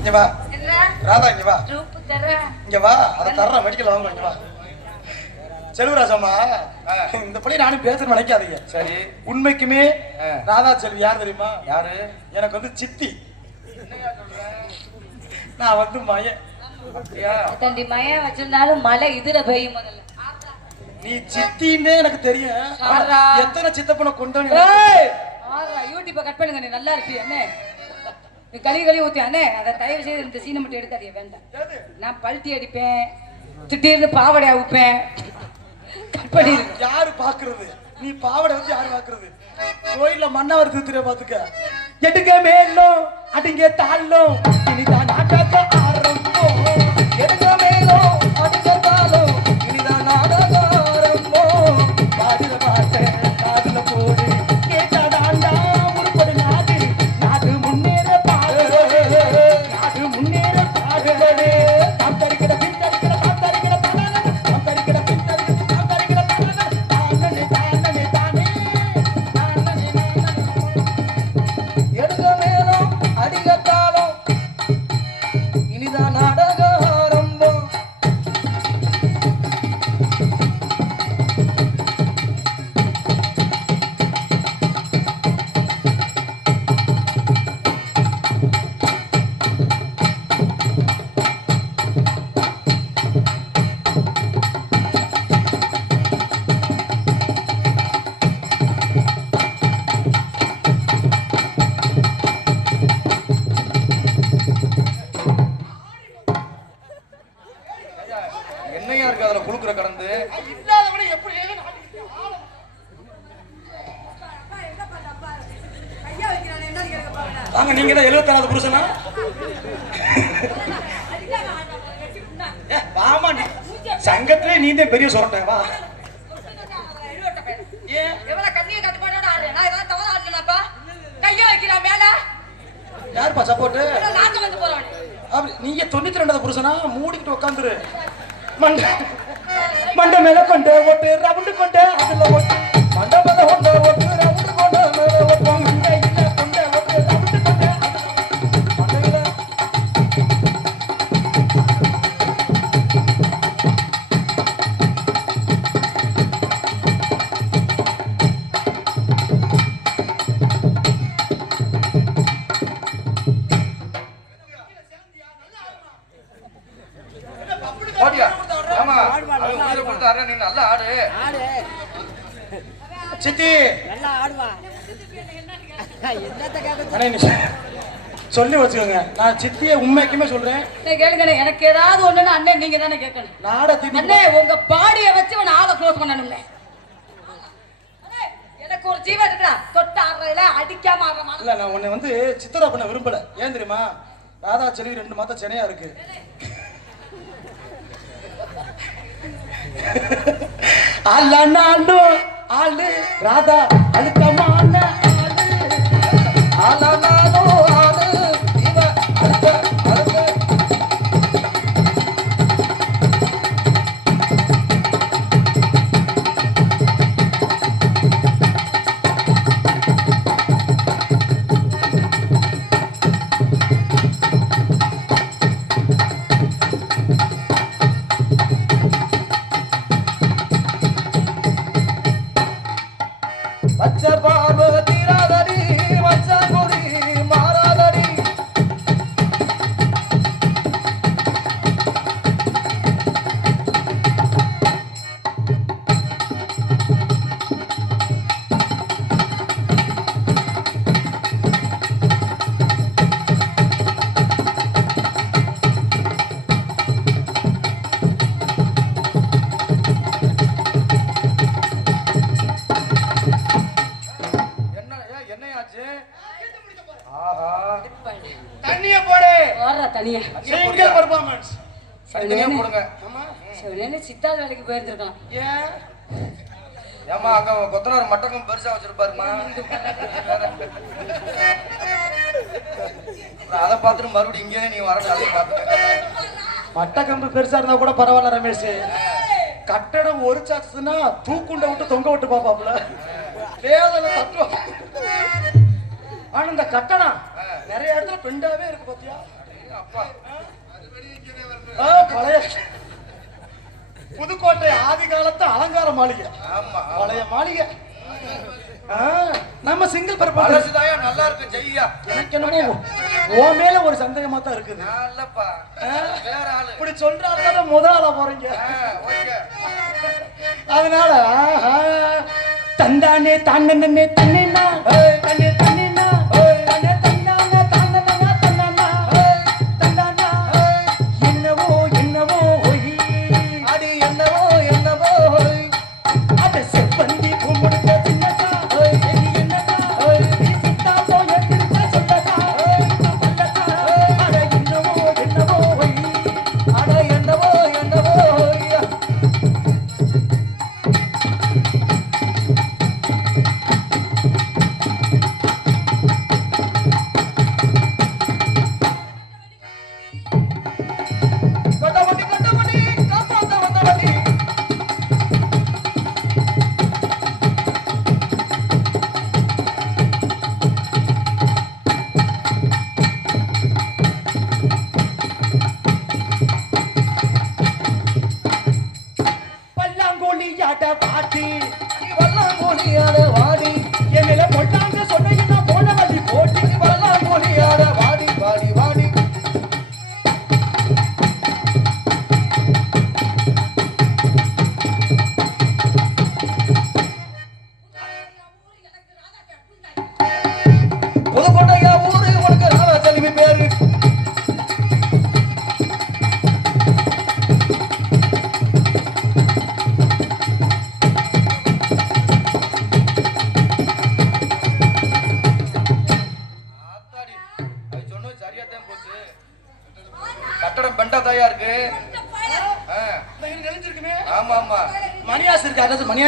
இங்க வா. என்ன? ராதா இங்க வா. இங்க வா. அதை தர்றேன் மெடிக்கல் வாங்க இங்க வா. செல்வராஜம்மா. இந்த படி நானும் பேசுறேன் நினைக்காதீங்க. சரி. உண்மைக்குமே. ராதா செல்வி யார் தெரியுமா? யாரு? எனக்கு வந்து சித்தி. நான் வந்து மயன். அப்படியா? தண்டி வச்சிருந்தாலும் மழை இதுல பெய்யும் முதல்ல. நீ சித்தின்னே எனக்கு தெரியும். எத்தனை சித்தப்பனை கொண்டு யூடியூப்பை கட் பண்ணுங்க நீ நல்லா அண்ணே நீ கழுவி கழுவி ஊத்தி அண்ணே அதை தயவு செய்து இந்த சீனை மட்டும் எடுக்காதீங்க வேண்டாம். நான் பல்ட்டி அடிப்பேன் திடீர்னு பாவடை அவுப்பேன். கட் பண்ணிடு யாரு பாக்குறது? நீ பாவடை வந்து யாரு பாக்குறது? கோயில்ல மன்னவர் திருத்திர பாத்துக்க? எடுக்க மேலும் அடிங்க தாளும். இனிதான் நாட்டக்க ஆரம்பம் எடுக்க குளுக்குற கடந்து. இல்லாதவனை எப்படி வாங்க நீங்க தான் எழுபத்தாறாவது புருஷனா? வாமா சங்கத்திலே நீ தான் பெரிய சொல்றேன் வா. யாருப்பா சப்போர்ட் நீங்க தொண்ணூத்தி ரெண்டாவது புருஷனா? மூடிக்கிட்டு உட்காந்துரு மண்டை மண்டை மேல கொண்டு ஓட்டு ரவுண்டு கொண்டு அதுல ஓட்டு. மண்டை மேல கொண்டு ஓட்டு சொல்லி வச்சுக்கோங்க. நான் சித்தியை உண்மைக்குமே சொல்றேன். கேளுங்க எனக்கு ஏதாவது ஒண்ணுன்னா அண்ணன் நீங்க தானே கேட்கணும் நாட அண்ணே உங்க பாடிய வச்சு உன்னை ஆளை க்ளோஸ் பண்ணணும்னே அண்ணே, எனக்கு ஒரு ஜீவன் இருக்குடா தொட்டு ஆடுறதுல அடிக்காம ஆடுற மாதிரி. இல்ல நான் உன்னை வந்து சித்திரா பண்ண விரும்பல. ஏன் தெரியுமா? ராதா செலவி ரெண்டு மாதம் சென்னையா இருக்கு. அலனாலும் ஆளு ராதா அழுத்தமான ஆளு. அலனாலும் சித்தாள் வேலைக்கு போயிருந்திருக்கலாம். ஏமா அங்க கொத்தனார் மட்டக்கம் பெருசா வச்சிருப்பாருமா? அதை பார்த்துட்டு மறுபடியும் இங்கே நீ வர அதை பார்த்துட்டு மட்டக்கம்பு பெருசா இருந்தா கூட பரவாயில்ல ரமேஷ். கட்டடம் ஒரு சாச்சுன்னா தூக்குண்ட விட்டு தொங்க விட்டு பாப்பாப்ல வேதனை தத்துவம். ஆனா இந்த கட்டடம் நிறைய இடத்துல பெண்டாவே இருக்கு பாத்தியா? அப்பா. புதுக்கோட்டை ஆதி காலத்து அலங்கார மாளிகை. மாளிகை. நம்ம சிங்கிள் பர்பஸ் நல்லா இருக்கு ஜெய்யா. எனக்கு என்னமோ ஓ மேல ஒரு சந்தேகமா தான் இருக்குது நல்லப்பா வேற ஆளு. இப்படி சொல்றாங்க முத ஆள போறீங்க? அதனால தந்தானே தன்னே தன்னே தன்னே தன்னே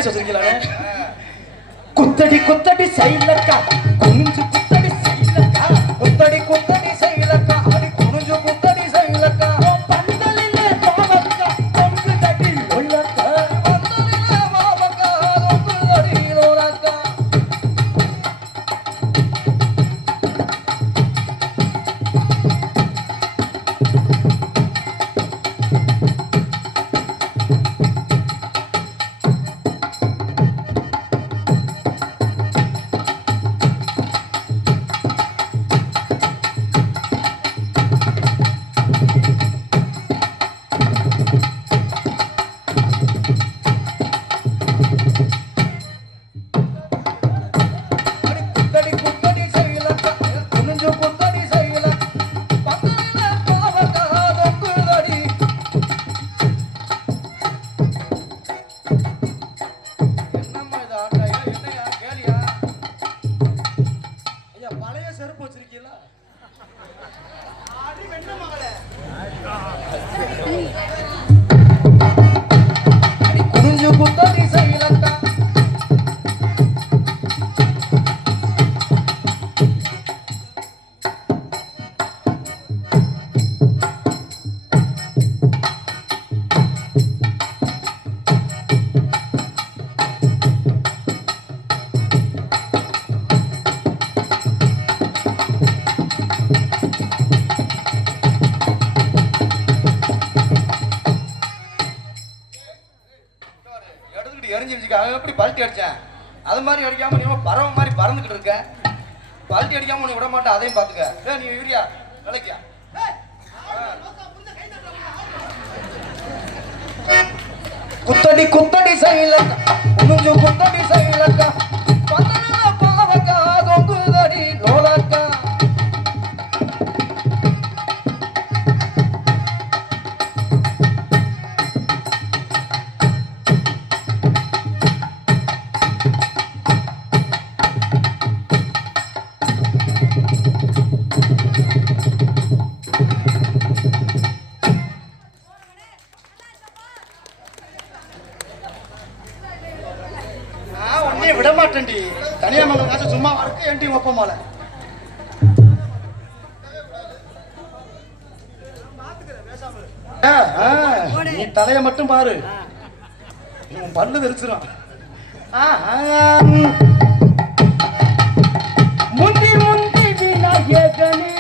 வச்சிருக்கீங்களே குத்தடி குத்தடி சைல விட மாட்டேன் அதையும் பாத்துக்க நீ யூரியா? என் தலையை மட்டும் பாரு. உன் பல்லு தெரிச்சிடும் முந்தி முந்தி விநாயகனே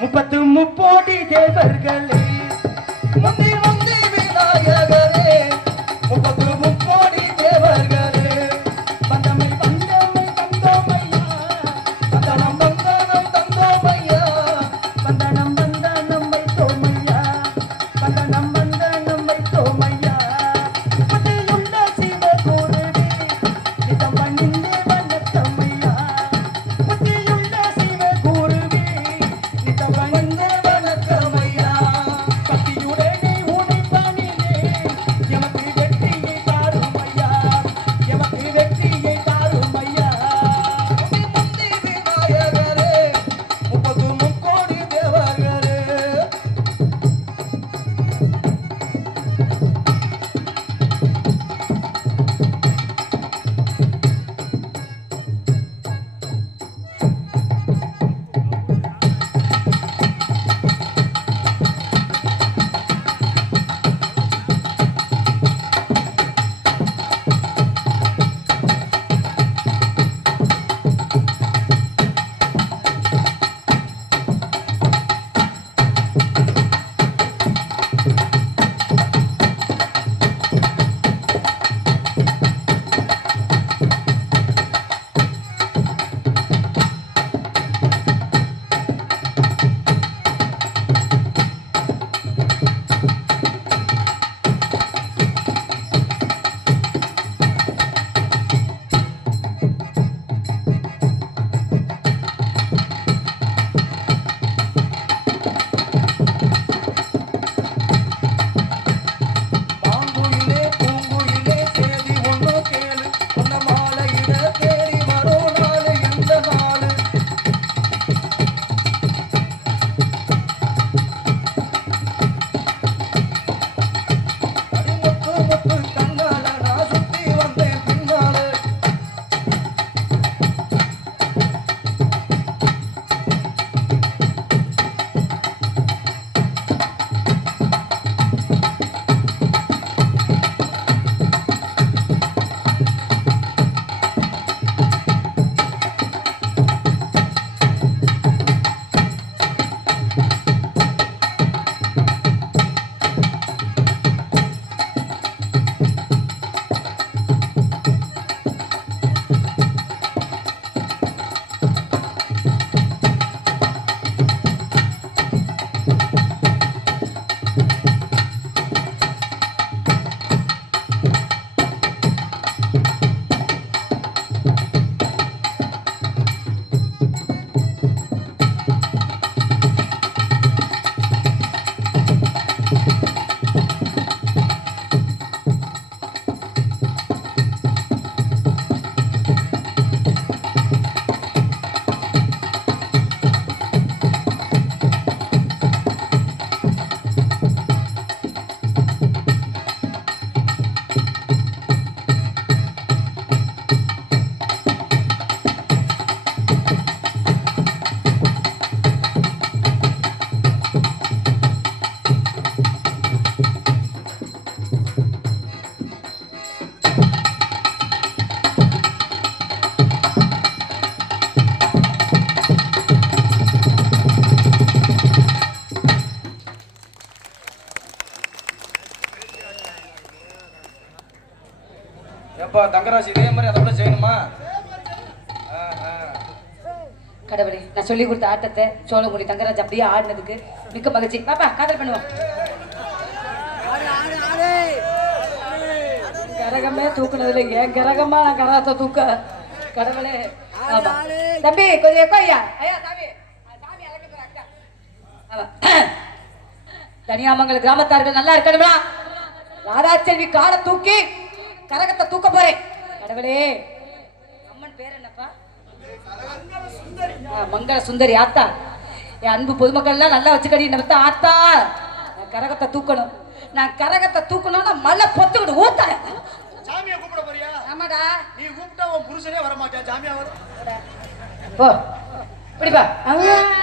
முப்பத்து முப்போடி தேவர்களே. முந்தி சொல்லி கொடுத்த ஆட்டத்தை சோழங்குடி தங்கராஜ் அப்படியே ஆடினதுக்கு மிக்க மகிழ்ச்சி. பாப்பா காதல் பண்ணுவோம். கரகமே தூக்குனதுல ஏன் கரகமா நான் கரகத்தை தூக்க. கடவுளே ஆமா. தம்பி கொஞ்சம் எக்கோ ஐயா. ஐயா சாமி. சாமி தனியாமங்கல கிராமத்தார்கள் நல்லா இருக்கணுமா? ராதாச்செல்வி காலை தூக்கி கரகத்தை தூக்க போறேன். கடவுளே அம்மன் பேர் என்னப்பா? மங்கள சுந்தரி ஆத்தா. என் அன்பு பொதுமக்கள் எல்லாம் நல்லா வச்சுக்கடி நம்ம ஆத்தா. நான் கரகத்தை தூக்கணும். நான் கரகத்தை தூக்கணும்னா மழை பொத்துக்கிட்டு ஊத்த சாமியை கூப்பிட போறியா? ஆமாடா. நீ கூப்பிட்டா உன் புருஷனே வர மாட்டான் சாமியா வரும். போ. இப்படிப்பா காமாட்சி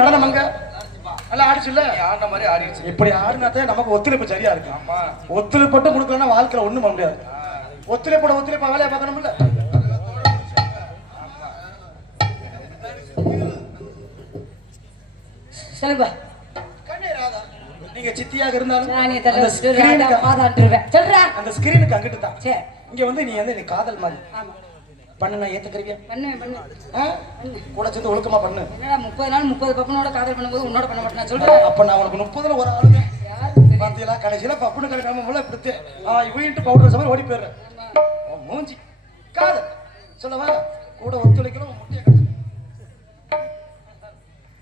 நடனம் அங்க? நல்லா ஆடிச்சுல்ல? ஆடின மாதிரி ஆடிடுச்சு. இப்படி ஆடினாதான் நமக்கு ஒத்துழைப்பு சரியா இருக்கு. ஆமா. ஒத்துழைப்பட்டு கொடுக்கலன்னா வாழ்க்கையில ஒண்ணும் பண்ண முடியாது. ஒத்துழைப்போட ஒத்துழைப்பா வேலையை பார்க்கணும்ல? சொல்லுங்க. நீங்க சித்தியாக இருந்தாலும் அந்த ஸ்கிரீனுக்கு பாதாண்டுருவேன். சொல்றா அந்த ஸ்கிரீனுக்கு அங்கிட்டு தான். இங்க வந்து நீ வந்து நீ காதல் மாதிரி. ஆமா. பண்ணு நான் ஏத்துக்கிறீங்க? பண்ணு பண்ணு? கூட சேர்ந்து ஒழுக்கமா பண்ணு. என்னடா முப்பது நாள் முப்பது பப்பனோட காதல் பண்ணும்போது உன்னோட பண்ண மாட்டேன் சொல்றேன் அப்ப நான் உனக்கு முப்பதுல ஒரு தெரியும்? பாத்தீங்களா கடைசியில பப்புனு கிடைக்காம போல இப்படி ஆ இவன்ட்டு பவுடர் சமயம் ஓடி போயிடுறேன். மூஞ்சி காதல் சொல்லவா? கூட ஒத்துழைக்கணும் முட்டியை.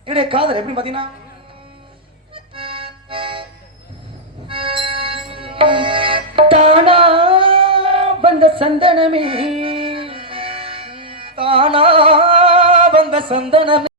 என்னுடைய காதல் எப்படி பாத்தீங்கன்னா? தானா வந்த சந்தனமே. தானா வந்த சந்தனமே.